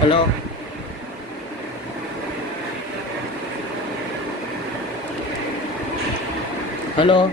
Hello, hello,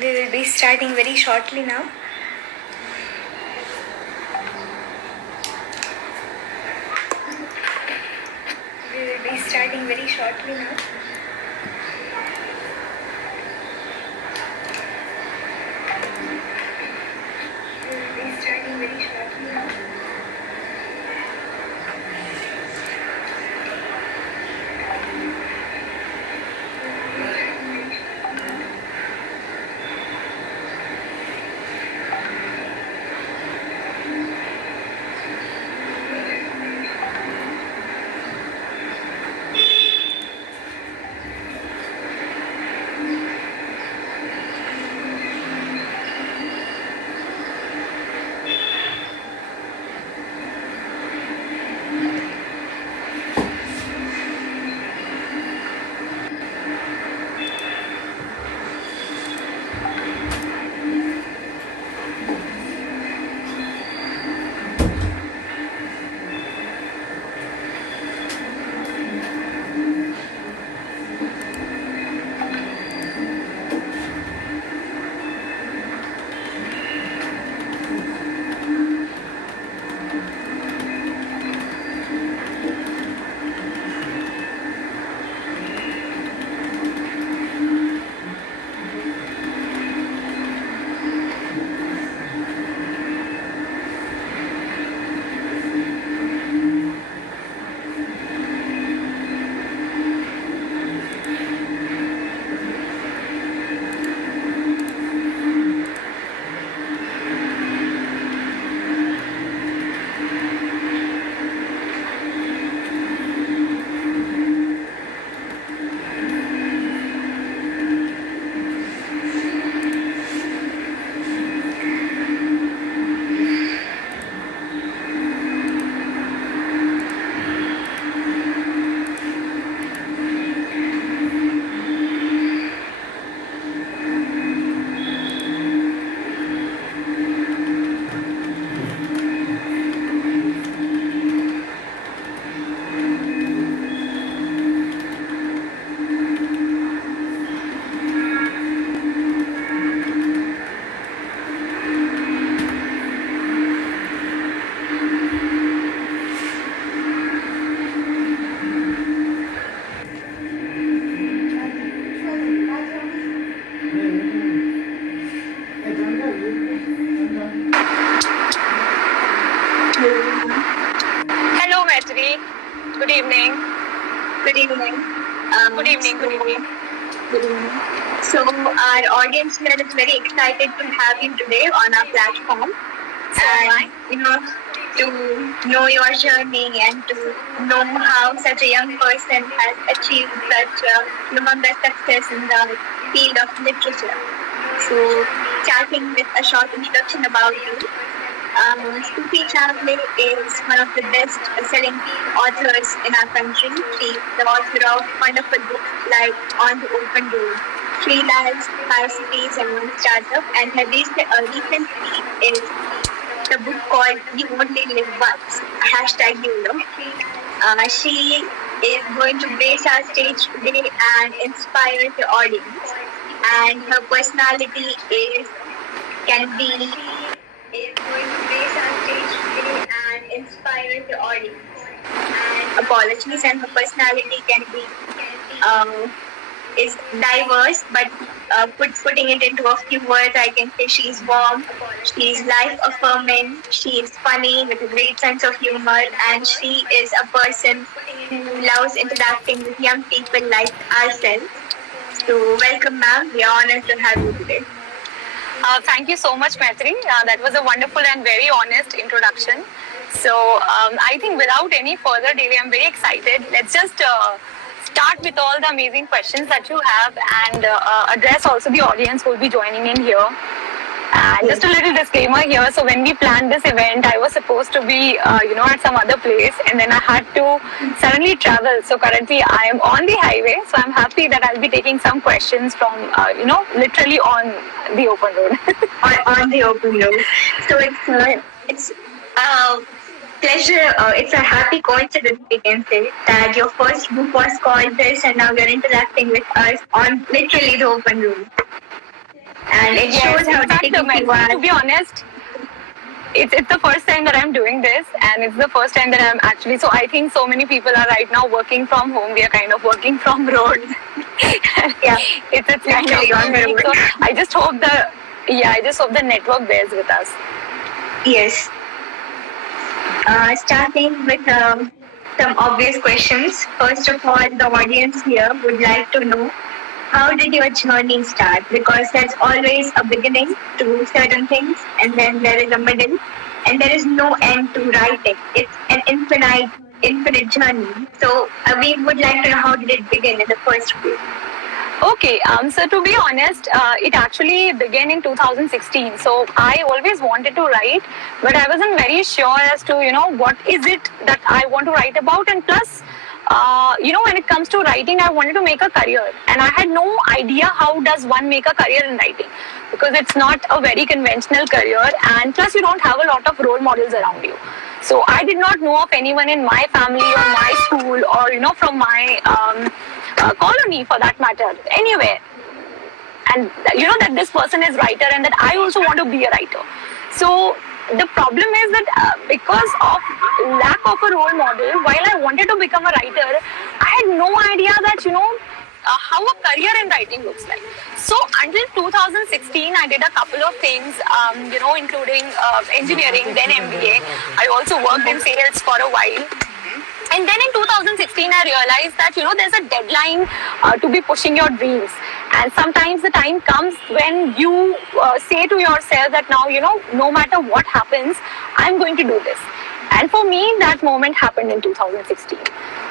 We will be starting very shortly now. We will be starting very shortly now. We will be starting very shortly now. Good evening. Good evening. Good evening. Good evening. So our audience here is very excited to have you today on our platform, and to know your journey and to know how such a young person has achieved such humongous success in the field of literature. So, starting with a short introduction about you. Stuti Chawle is one of the best-selling authors in our country. She is the author of wonderful books like On the Open Road, Three Lives, Five Cities, and One Startup. And her recent is the book called You Only Live Once, #YOLO. She is going to grace our stage today and inspire the audience. And her personality is going to grace our stage today and inspire the audience. And apologies, and her personality is diverse, but putting it into a few words, I can say she's warm, she's life-affirming, she is funny with a great sense of humor, and she is a person who loves interacting with young people like ourselves. So welcome, ma'am. We are honored to have you today. Thank you so much, Maitri. That was a wonderful and very honest introduction. So I think without any further delay, I'm very excited. Let's just start with all the amazing questions that you have and address also the audience who will be joining in here. And just a little disclaimer here. So when we planned this event, I was supposed to be, at some other place, and then I had to suddenly travel. So currently I am on the highway. So I'm happy that I'll be taking some questions from, literally on the open road. on the open road. So it's pleasure. It's a happy coincidence, we can say, that your first book was called this, and now you're interacting with us on literally the open road. And it shows how dedicated you are. To be honest, it's the first time that I'm doing this, and it's the first time that I'm actually. So I think so many people are right now working from home. We are kind of working from road. Yeah, it's kind of on the road. So I just hope the network bears with us. Yes. Starting with some obvious questions. First of all, the audience here would like to know, how did your journey start? Because there's always a beginning to certain things, and then there is a middle, and there is no end to writing. It's an infinite journey. So we would like to know, how did it begin in the first place? Okay, so to be honest, it actually began in 2016. So I always wanted to write, but I wasn't very sure as to, what is it that I want to write about. And plus, when it comes to writing, I wanted to make a career, and I had no idea how does one make a career in writing, because it's not a very conventional career, and plus you don't have a lot of role models around you. So I did not know of anyone in my family or my school or, from my colony for that matter, anywhere. And that this person is writer and that I also want to be a writer. So the problem is that because of lack of a role model, while I wanted to become a writer, I had no idea that, how a career in writing looks like. So until 2016, I did a couple of things, including engineering, then MBA. I also worked in sales for a while. And then in 2016, I realized that, there's a deadline to be pushing your dreams. And sometimes the time comes when you say to yourself that now, no matter what happens, I'm going to do this. And for me, that moment happened in 2016.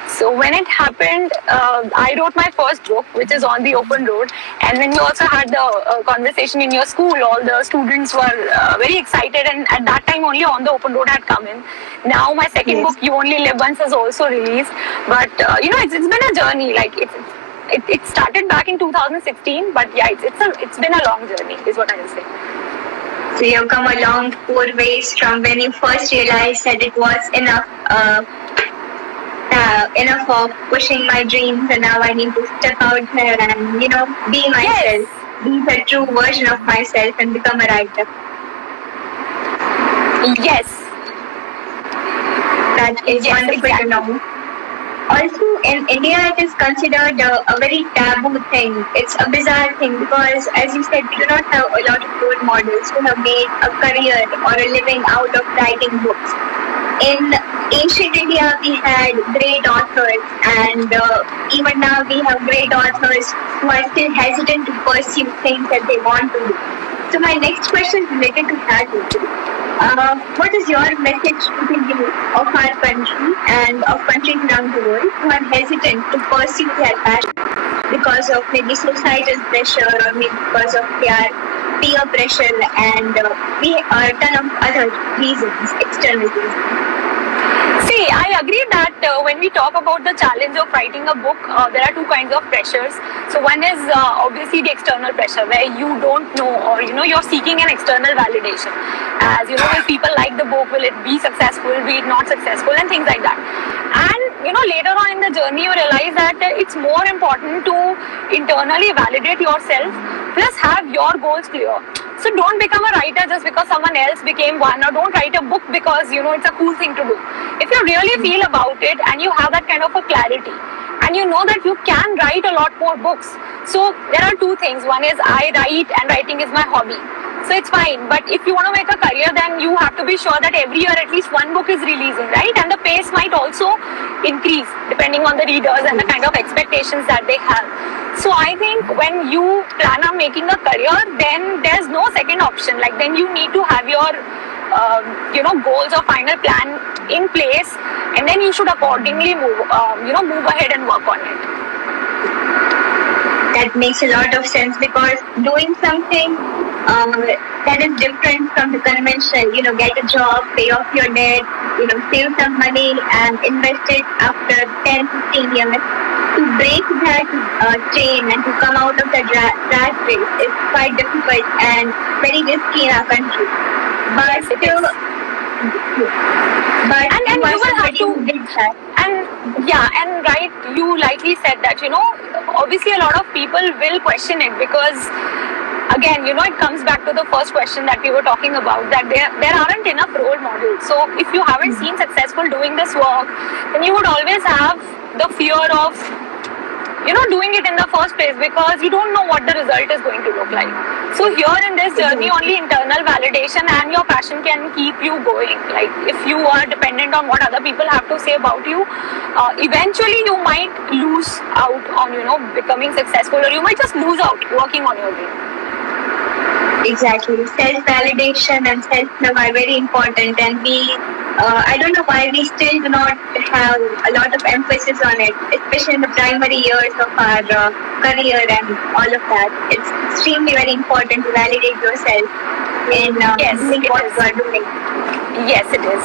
So when it happened, I wrote my first book, which is On the Open Road. And then we also had the conversation in your school. All the students were very excited. And at that time, only On the Open Road had come in. Now my second book, You Only Live Once, is also released. But, it's been a journey. Like it started back in 2016. But yeah, it's been a long journey, is what I will say. So you've come along 4 ways from when you first realized that it was enough of pushing my dreams, and now I need to step out there and, be myself, be the true version of myself and become a writer. Yes. That is wonderful to know. Also, in India, it is considered a very taboo thing. It's a bizarre thing because, as you said, we do not have a lot of role models who have made a career or a living out of writing books. In ancient India, we had great authors, and even now we have great authors who are still hesitant to pursue things that they want to do. So my next question is related to that. What is your message to the youth of our country and of countries around the world who are hesitant to pursue their passion because of maybe societal pressure or maybe because of their peer pressure and a ton of other reasons, external reasons? See, I agree that when we talk about the challenge of writing a book, there are two kinds of pressures. So one is obviously the external pressure where you don't know, or you're seeking an external validation. As will people like the book, will it be successful, be it not successful, and things like that. And later on in the journey you realize that it's more important to internally validate yourself, plus have your goals clear. So don't become a writer just because someone else became one, or don't write a book because it's a cool thing to do. If you really feel about it and you have that kind of a clarity, and you know that you can write a lot more books. So there are two things. One is I write, and writing is my hobby. So it's fine. But if you want to make a career, then you have to be sure that every year at least one book is releasing, right? And the pace might also increase depending on the readers and the kind of expectations that they have. So I think when you plan on making a career, then there's no second option. Like then you need to have your goals or final plan in place, and then you should accordingly move ahead and work on it. That makes a lot of sense, because doing something that is different from the conventional, get a job, pay off your debt, save some money and invest it after 10, 15 years. To break that chain and to come out of the rat race is quite difficult and very risky in our country. But still, and you will have to, and right, you lightly said that, obviously a lot of people will question it, because again, it comes back to the first question that we were talking about, that there aren't enough role models. So if you haven't seen successful doing this work, then you would always have the fear of doing it in the first place, because you don't know what the result is going to look like. So here in this journey, only internal validation and your passion can keep you going. Like if you are dependent on what other people have to say about you, eventually you might lose out on becoming successful, or you might just lose out working on your dream. Exactly. Self-validation and self-love are very important, and I don't know why we still do not have a lot of emphasis on it, especially in the primary years of our career and all of that. It's extremely very important to validate yourself in doing what you are doing. Yes, it is.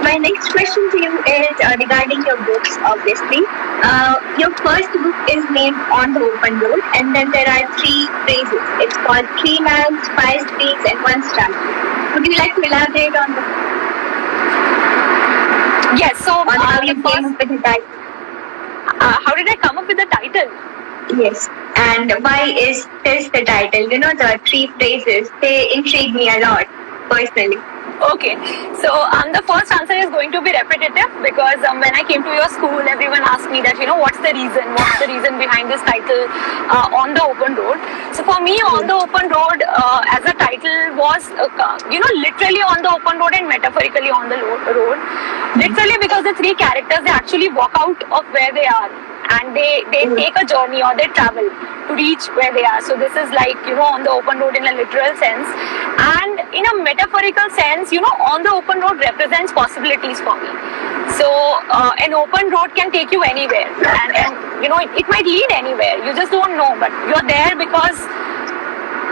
My next question to you is regarding your books, obviously. Your first book is named On the Open Road, and then there are 3 phrases. It's called 3 Miles, 5 Streets, and 1 Star. Would you like to elaborate on the Yes, so on how you came up with the title? How did I come up with the title? Yes, and why is this the title? The 3 phrases, they intrigue me a lot, personally. Okay, so the first answer is going to be repetitive, because when I came to your school, everyone asked me that, what's the reason behind this title, On the Open Road. So for me, On the Open Road as a title was, literally on the open road and metaphorically on the road. Literally because the 3 characters, they actually walk out of where they are, and they take a journey, or they travel to reach where they are. So this is like, on the open road in a literal sense. And in a metaphorical sense, on the open road represents possibilities for me. So an open road can take you anywhere, and it might lead anywhere. You just don't know, but you're there because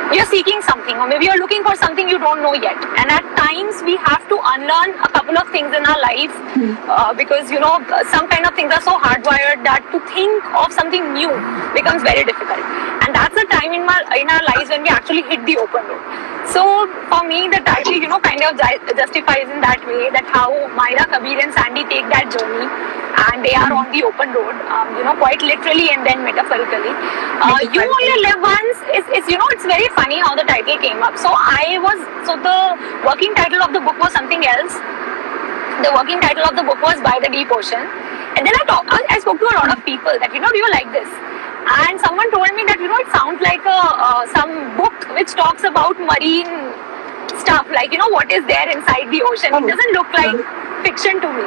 you're seeking something, or maybe you're looking for something you don't know yet. And at times we have to unlearn a couple of things in our life, because some kind of things are so hardwired that to think of something new becomes very difficult. And that's the time in our lives when we actually hit the open road. So for me, the title kind of justifies in that way, that how Myra, Kabir and Sandy take that journey, and they are on the open road, quite literally and then metaphorically. You Only Live Once it's very funny how the title came up. So the working title of the book was something else. The working title of the book was By the Deep Ocean. And then I spoke to a lot of people that, do you like this? And someone told me that, it sounds like some book which talks about marine stuff, like, what is there inside the ocean. It doesn't look like fiction to me.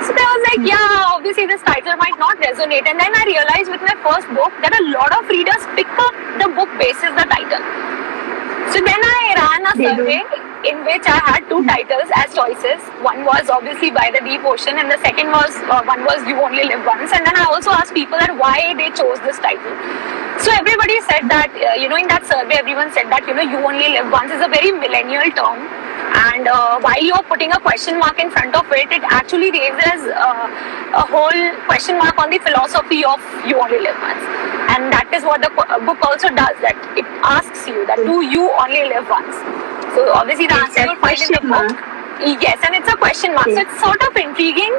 So I was like, yeah, obviously this title might not resonate. And then I realized with my first book that a lot of readers pick up the book basis the title. So then I ran a survey in which I had two titles as choices. One was obviously By the Deep Ocean, and the second was one was You Only Live Once. And then I also asked people that why they chose this title. So everybody said that, in that survey, everyone said that, You Only Live Once is a very millennial term. And while you're putting a question mark in front of it, it actually raises a whole question mark on the philosophy of You Only Live Once. And that is what the book also does, that it asks you that do you only live once? So obviously the answer you'll find in the book. Yes, and it's a question mark. So it's sort of intriguing.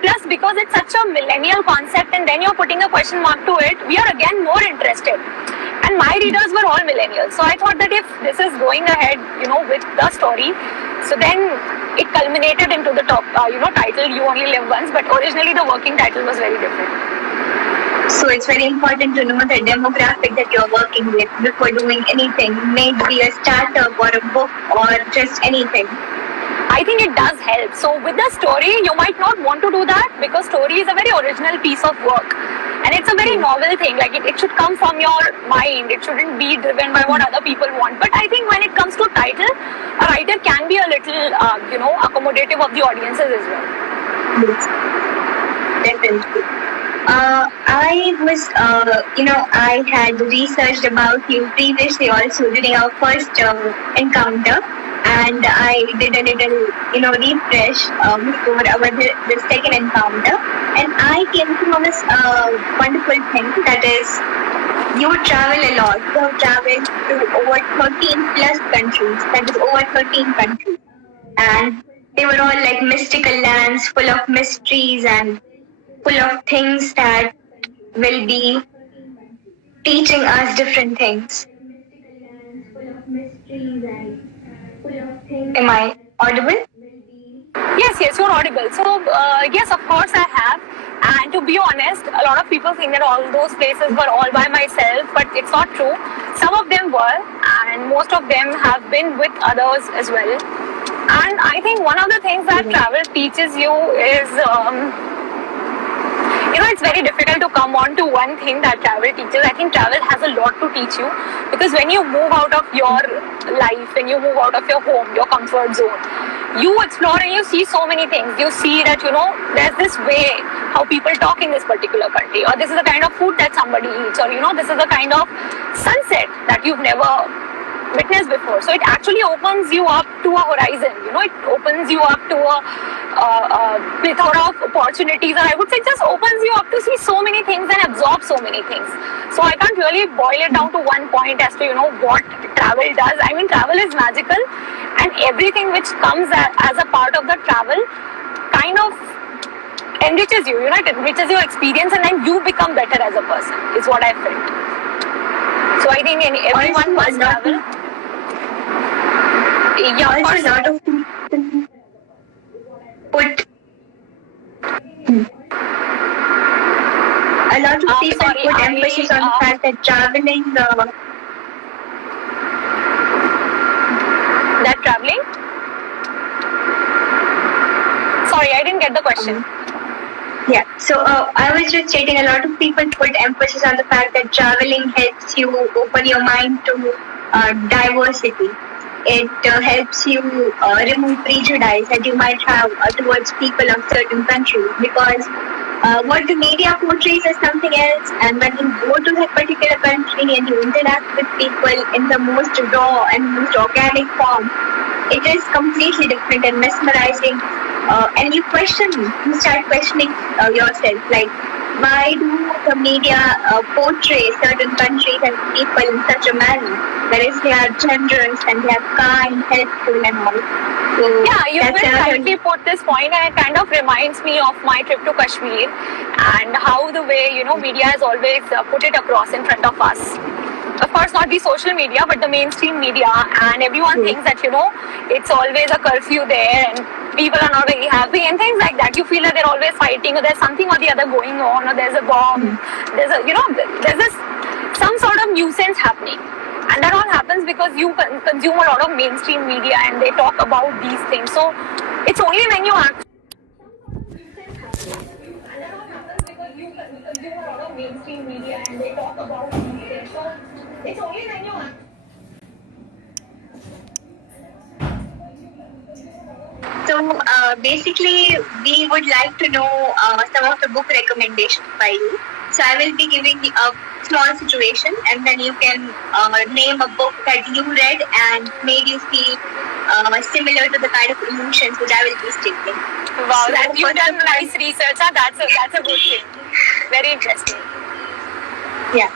Plus, because it's such a millennial concept and then you're putting a question mark to it, we are again more interested. And my readers were all millennials. So I thought that if this is going ahead, with the story, so then it culminated into the top, title, You Only Live Once. But originally the working title was very different. So it's very important to know the demographic that you're working with before doing anything, maybe a startup or a book or just anything. I think it does help. So with the story, you might not want to do that because story is a very original piece of work. And it's a very novel thing. Like it should come from your mind. It shouldn't be driven by what other people want. But I think when it comes to title, a writer can be a little, accommodative of the audiences as well. Yes. Definitely. I was, I had researched about you previously also during our first encounter, and I did a little, refresh before the second encounter, and I came across a wonderful thing, that is, you travel a lot. You have traveled to over 13 plus countries, that is over 13 countries, and they were all like mystical lands full of mysteries and full of things that will be teaching us different things. Am I audible? Yes, you're audible. So, yes, of course I have. And to be honest, a lot of people think that all those places were all by myself, but it's not true. Some of them were, and most of them have been with others as well. And I think one of the things that travel teaches you is it's very difficult to come on to one thing that travel teaches. I think travel has a lot to teach you because when you move out of your life, when you move out of your home, your comfort zone, you explore and you see so many things. You see that, there's this way how people talk in this particular country, or this is the kind of food that somebody eats, or, this is the kind of sunset that you've never witnessed before. So it actually opens you up to a horizon, it opens you up to a plethora of opportunities, and I would say just opens you up to see so many things and absorb so many things. So I can't really boil it down to one point as to, what travel does. I mean, travel is magical, and everything which comes as a part of the travel kind of enriches you, it enriches your experience, and then you become better as a person, is what I felt. So I think everyone must travel. Yeah, of course. A lot of people put emphasis on the fact that traveling. That traveling? Sorry, I didn't get the question. Yeah, so I was just stating a lot of people put emphasis on the fact that traveling helps you open your mind to diversity. It helps you remove prejudice that you might have towards people of certain countries, because what the media portrays as something else, and when you go to that particular country and you interact with people in the most raw and most organic form, it is completely different and mesmerizing. And you start questioning yourself, like, why do the media portray certain countries and people in such a manner? Whereas they are generous and they are kind, helpful and all. So yeah, you very rightly put this point, and it kind of reminds me of my trip to Kashmir and how the way, media has always put it across in front of us. Of course, not the social media, but the mainstream media, and everyone thinks that, it's always a curfew there and people are not very happy and things like that. You feel that they're always fighting, or there's something or the other going on, or there's a bomb, there's some sort of nuisance happening. And that all happens because you consume a lot of mainstream media and they talk about these things. So it's only when you actually about it. So it's only when you So basically, we would like to know some of the book recommendations by you. So I will be giving a small situation, and then you can name a book that you read and made you feel similar to the kind of emotions which I will be stating. Wow, So that you've first done of all- nice research. Huh? That's a good thing. Very interesting. Yeah.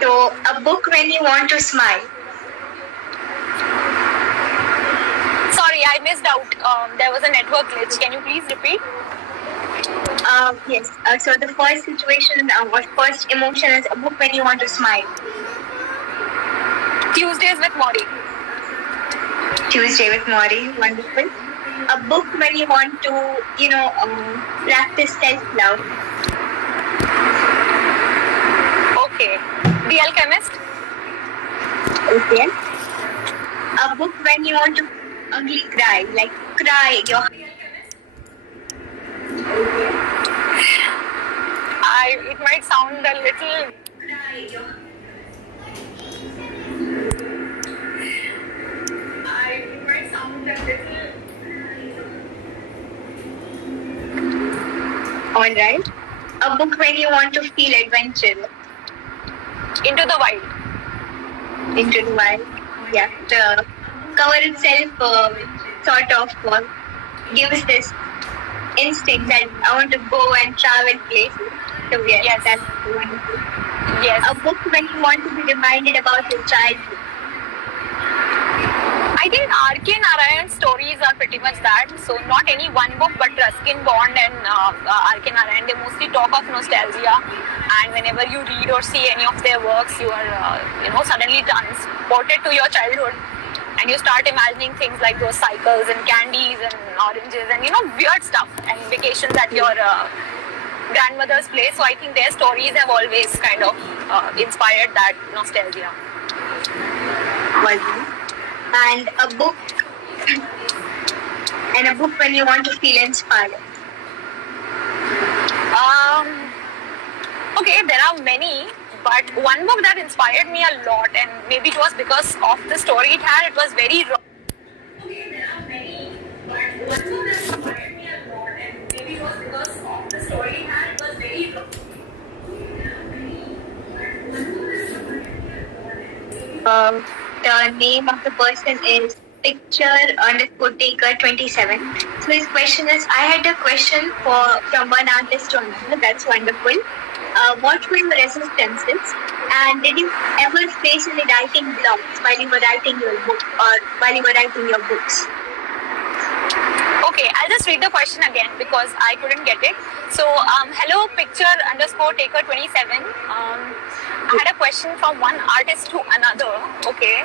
So a book when you want to smile. Sorry, I missed out. There was a network glitch. Can you please repeat? Yes. So the first situation or first emotion is a book when you want to smile. Tuesdays with Maury. Tuesday with Maury, wonderful. A book when you want to, practice self-love. Okay. The Alchemist. Okay. A book when you want to ugly cry, like cry your. It might sound a little. It might sound a little. All right. A book when you want to feel adventurous. Into the Wild. Into the wild. Yeah. The cover itself sort of gives this instinct that I want to go and travel places. So yes. That's wonderful. Yes. A book when you want to be reminded about your childhood. I think R.K. Narayan's stories are pretty much that. So not any one book, but Ruskin Bond and R.K. Narayan, they mostly talk of nostalgia. And whenever you read or see any of their works, you are, suddenly transported to your childhood. And you start imagining things like those cycles and candies and oranges and, weird stuff. And vacations at your grandmother's place. So I think their stories have always kind of inspired that nostalgia. And a book when you want to feel inspired. Okay, there are many, but one book that inspired me a lot, and maybe it was because of the story it had, it was very raw. Okay, there are many, but one book that inspired me a lot, and maybe it was because of the story it had, it was very raw. The name of the person is picture_taker27. So his question is, I had a question from one artist to another. That's wonderful. What were your resistances? And did you ever face any writing blocks while you were writing your book or while you were writing your books? Okay, I'll just read the question again because I couldn't get it. So, hello, picture_taker27. I had a question from one artist to another. Okay,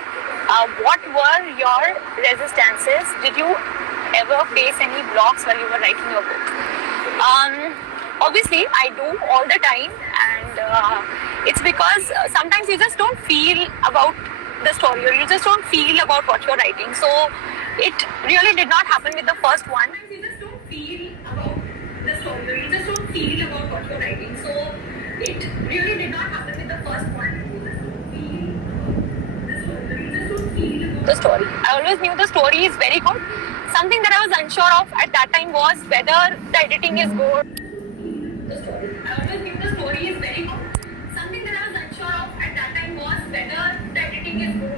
what were your resistances? Did you ever face any blocks while you were writing your book? Obviously, I do all the time, and it's because sometimes you just don't feel about the story, or you just don't feel about what you're writing. So it really did not happen with the first one. Sometimes you just don't feel about the story, or you just don't feel about what you're writing. So it really did not happen with the first one. The story. I always knew the story is very good. Something that I was unsure of at that time was whether the editing is good. The story. I always knew the story is very good. Something that I was unsure of at that time was whether the editing is good.